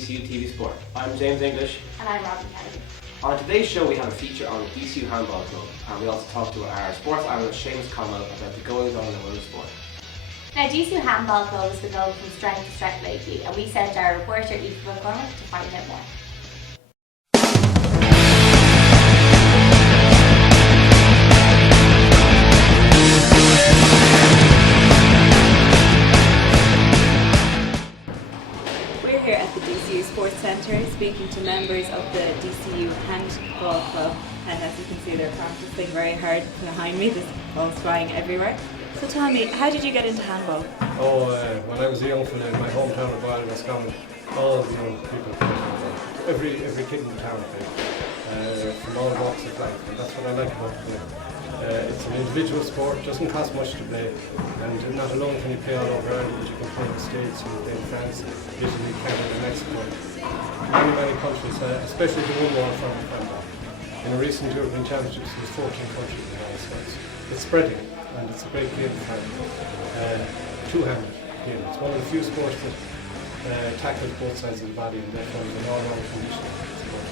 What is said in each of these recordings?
DCU TV Sport. I'm James English. And I'm Robin Kennedy. On today's show we have a feature on the DCU Handball Club, and we also talk to our sports analyst Seamus Connell about the goings on in the women's sport. Now, DCU Handball Club has been going from strength to strength lately, and we sent our reporter Aoife McCormick to find out more. We're here at the DCU Sports Centre speaking to members of the DCU Handball Club, and as you can see they're practicing very hard behind me. There's balls flying everywhere. So tell me, how did you get into handball? When I was a young fella in my hometown of Ireland, Roscommon, all the young people played handball. Every kid in the town played, from all walks of life, and that's what I like about the game. It's an individual sport, doesn't cost much to play, and not alone can you play all over Ireland, but you can play in the States, you can play in France, Italy, Canada, Mexico, many countries, especially the one-wall form of handball. In the recent European Championships, there's 14 countries in the States. It's spreading, and it's a great game for two-handed game. It's one of the few sports that tackles both sides of the body, and therefore is an all-round conditioning sport.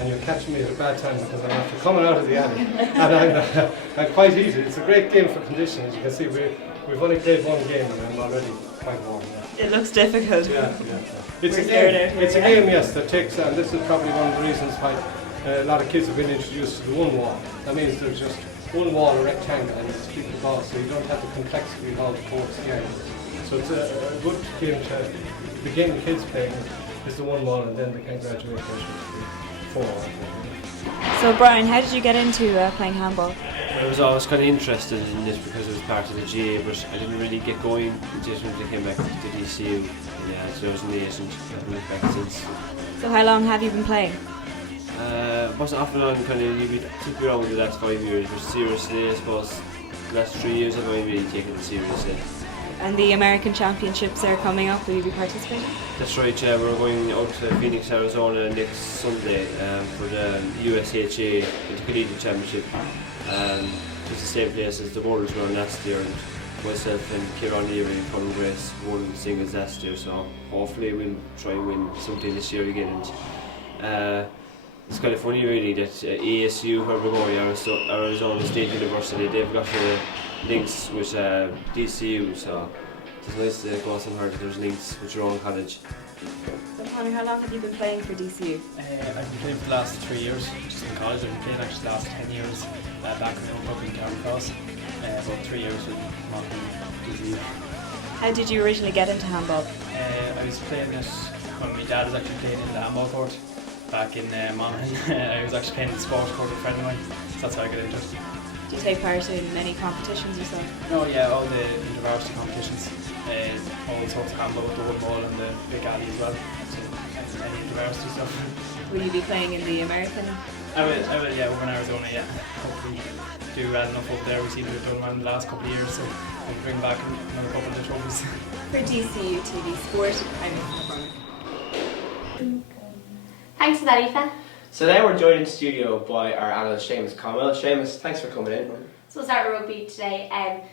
And you're catching me at a bad time because I'm after coming out of the alley, and I'm quite heated. It's a great game for conditioning. As you can see, we've only played one game, and I'm already quite warm. It looks difficult. Yeah. It's a game, yes, that takes, and this is probably one of the reasons why a lot of kids have been introduced to the one wall. That means there's just one wall, a rectangle, and it's keep the ball, so you don't have the complexity of all the courts here. So it's a good game to begin kids playing is the one wall, and then they can graduate to four. So Brian, how did you get into playing handball? I was always kind of interested in this because it was part of the GA, but I didn't really get going just when I came back to DCU in 2008, and I've been back since. So how long have you been playing? Wasn't off and on, kind of you took me around with the last 5 years, but seriously I suppose the last 3 years I've only really taken it seriously. And the American Championships are coming up, will you be participating? That's right, we're going out to Phoenix, Arizona next Sunday for the USHA Intercollegiate Championship. It's the same place as the Borders were last year, and myself and Kieran Leary from Grace won singles last year, so hopefully we'll try and win something this year again. And, it's kind of funny really that ASU, where we're going, Arizona State University, they've got links with DCU, so it's nice to go somewhere that there's links with your own college. So Connor, how long have you been playing for DCU? I've been playing for the last 3 years, just in college. I've been playing actually the last 10 years back in the old club in County Cross, about 3 years with Monaghan DCU. How did you originally get into handball? I was playing it when my dad was actually playing in the handball court back in Monaghan. I was actually playing in the sports court with a friend of mine, so that's how I got into it. Do you take part in many competitions yourself? Oh yeah, all the university competitions, all sorts of handball with the one ball and the big alley as well, so any university stuff. Will you be playing in the American? I will, yeah, over in Arizona, yeah. Hopefully do well enough over there. We seem to have done well in the last couple of years, so we'll bring back another couple of the trophies. For DCU TV Sport, I'm Aoife McCormick. Thanks for that, Aoife. So now we're joined in studio by our analyst Seamus Connell. Seamus, thanks for coming in. So we'll start with rugby today.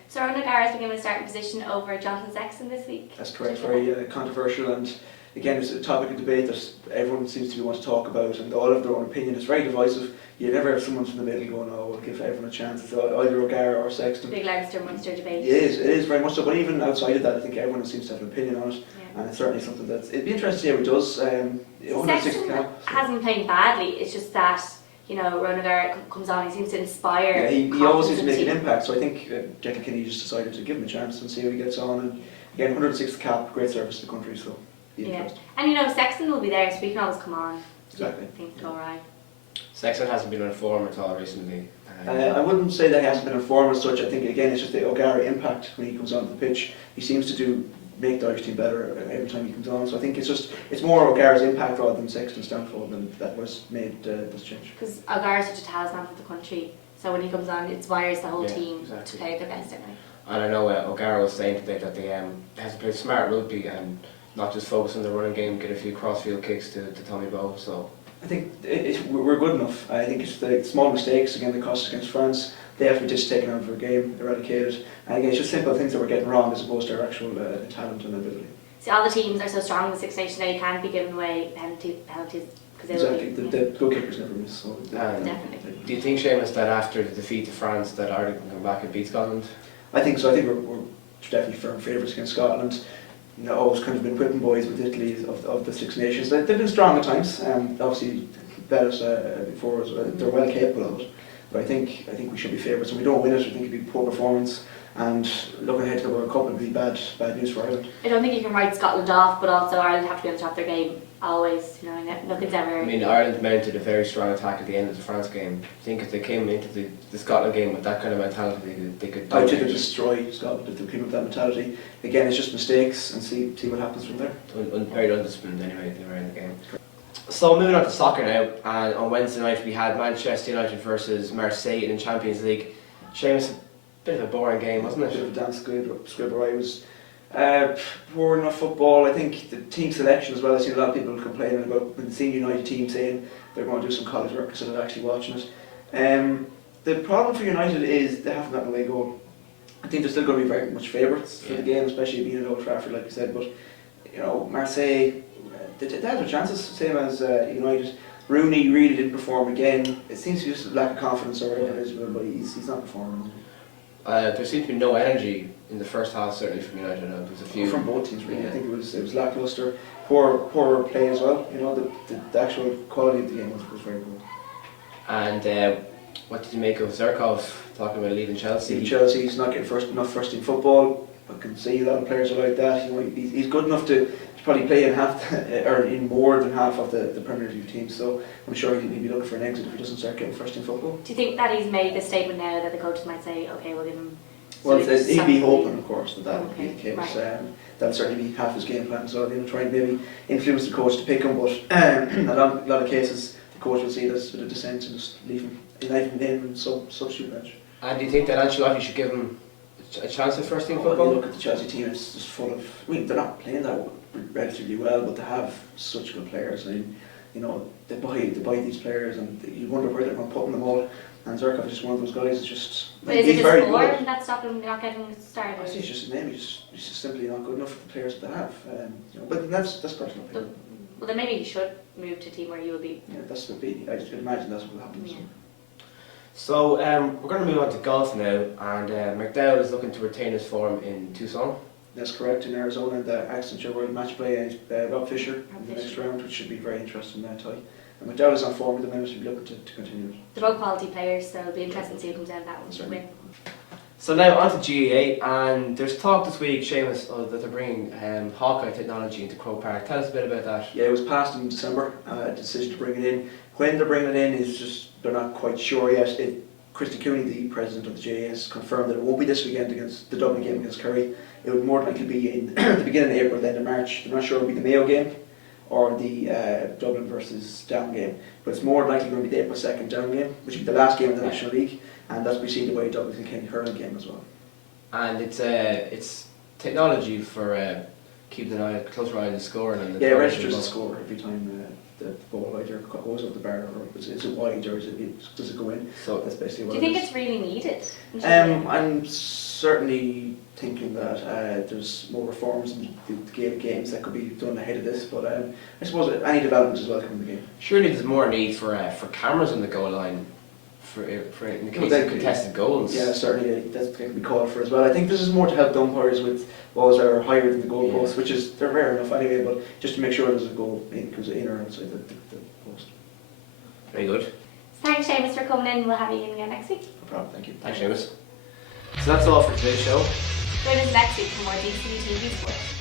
So Ronan O'Gara's been given a starting position over Jonathan Sexton this week. That's correct, very controversial, and again it's a topic of debate that everyone seems to want to talk about, and all have their own opinion. It's very divisive. You never have someone from the middle going, oh, we'll give everyone a chance. It's either O'Gara or Sexton. Big Leinster-Munster debate. It is very much so, but even outside of that I think everyone seems to have an opinion on it. Yeah. And it's certainly something that it'd be interesting to see how it does. 160 Sexton cap, so. hasn't been playing badly, it's just that, you know, Ronan O'Gara comes on, he seems to inspire. Yeah, he always seems to make an team. impact, so I think Jackie Kinney just decided to give him a chance and see how he gets on. And again, 106th cap, great service to the country, so be interesting. And you know, Sexton will be there, so we can always come on. Exactly. I think all right. Sexton hasn't been on form at all recently. I wouldn't say that he hasn't been informed as such. I think again it's just the O'Gara impact when he comes onto the pitch. He seems to make the Irish team better every time he comes on. So I think it's more O'Gara's impact rather than Sexton's downfall that was made this change. Because O'Gara's such a talisman for the country, so when he comes on, it inspires the whole team to play their best anyway. And I know O'Gara was saying today that they has to play smart rugby and not just focus on the running game, get a few crossfield kicks to Tommy Bowe. So I think we're good enough. I think it's the small mistakes again that cost us against France. They have to be just taken out of our game, eradicated. And again, it's just simple things that we're getting wrong as opposed to our actual talent and ability. See, all the teams are so strong in the Six Nations now, you can't be giving away penalties because they will Exactly, the goalkeepers never miss. So Definitely. Do you think, Seamus, that after the defeat to France that Ireland can come back and beat Scotland? I think so. I think we're definitely firm favourites against Scotland. You know, always kind of been whipping boys with Italy of the Six Nations. They've been strong at times. Obviously, bet us before as well. They're well capable of it. But I think we should be favourites. When we don't win it, I think it'd be poor performance. And looking ahead to the World Cup, it'd be bad news for Ireland. I don't think you can write Scotland off, but also Ireland have to be on the top of their game always. You know, nothing's ever. I mean, Ireland mounted a very strong attack at the end of the France game. I think if they came into the Scotland game with that kind of mentality, they could. I think they'd destroy Scotland if they came with that mentality. Again, it's just mistakes and see what happens from there. Very undisciplined anyway, they were in the game. So moving on to soccer now, and on Wednesday night we had Manchester United versus Marseille in the Champions League. Seamus, a bit of a boring game, wasn't A bit it? of a dance scribble. I was poor enough football. I think the team selection as well. I've seen a lot of people complaining about the senior United team saying they're going to do some college work instead of actually watching it. The problem for United is they haven't gotten away goal. I think they're still going to be very much favourites for the game, especially being at Old Trafford, like you said. But you know, Marseille, they had their chances, same as United. Rooney really didn't perform again. It seems to be just a lack of confidence or whatever it is, but he's not performing. There seemed to be no energy in the first half, certainly from United. There was a few From both teams, really. Yeah. I think it was lacklustre, poor play as well. You know, the actual quality of the game was very good. And what did you make of Zirkov talking about leaving Chelsea? Chelsea, he's not getting enough first team football. I can see a lot of players are like that. You know, he's good enough to probably play in half or in more than half of the Premier League teams. So I'm sure he'll be looking for an exit if he doesn't start getting first team football. Do you think that he's made the statement now that the coaches might say, okay, we'll give him. Well, so it's he'd be something- hoping, of course, that would be the Okay, case. right. That'll certainly be half his game plan. So they'll try and maybe influence the coach to pick him. But in a lot of cases, the coach will see this with a dissent and just leave him in substitute bench. And do you think that Ancelotti should give him a chance at first team When you football? look at the Chelsea team, it's just full of. I mean, they're not playing that relatively well, but they have such good players. And you know, they buy these players, and you wonder where they're going to put them all. And Zirkov is just one of those guys. It's just. But is it he's just very form good. that's stopping him not getting started? I see it's just his name. He's just simply not good enough for the players that they have. You know, but that's personal opinion. Well, then maybe he should move to a team where he will be. Yeah, that's what be. I just imagine that's what will happen. Yeah. So we're going to move on to golf now, and McDowell is looking to retain his form in Tucson. That's correct. In Arizona, in the Accenture World Match Play, Rob Fisher in the next round, which should be very interesting tie. And McDowell is on form at the minute. He'll be looking to continue it. They're both quality players, so it'll be interesting to see who comes out of that one. Certainly. So now on to GEA, and there's talk this week, Seamus, that they're bringing Hawkeye technology into Croke Park. Tell us a bit about that. Yeah, it was passed in December. Decision to bring it in. When they're bringing it in is just they're not quite sure yet. Christy Cooney, the president of the GAA, has confirmed that it won't be this weekend against the Dublin game against Kerry. It would more than likely be in the beginning of April, then in March. They're not sure it'll be the Mayo game or the Dublin versus Down game, but it's more likely going to be the April 2nd Down game, which will be the last game of the National League, and that's preceded by a Dublin and Kenny hurling game as well. And it's technology for keeping an eye, closer eye on the score and Yeah, it registers the score every time the ball either goes up the bar or is it wide or does it go in. So That's basically Do what you it think is. it's really needed? I'm certainly thinking that there's more reforms in the games that could be done ahead of this, but I suppose any developments is welcome in the game. surely there's more need for cameras on the goal line for in the case Well, of contested goals. Yeah, certainly that's going to be called for as well. I think this is more to help the umpires with balls that are higher than the goal post, which is they're rare enough anyway, but just to make sure there's a goal goes in or outside the post. Very good. Thanks, Seamus, for coming in. We'll have you in again next week. No problem, thank you. Thanks, Seamus. So that's all for today's show. Join us next week for more DCU TV Sports.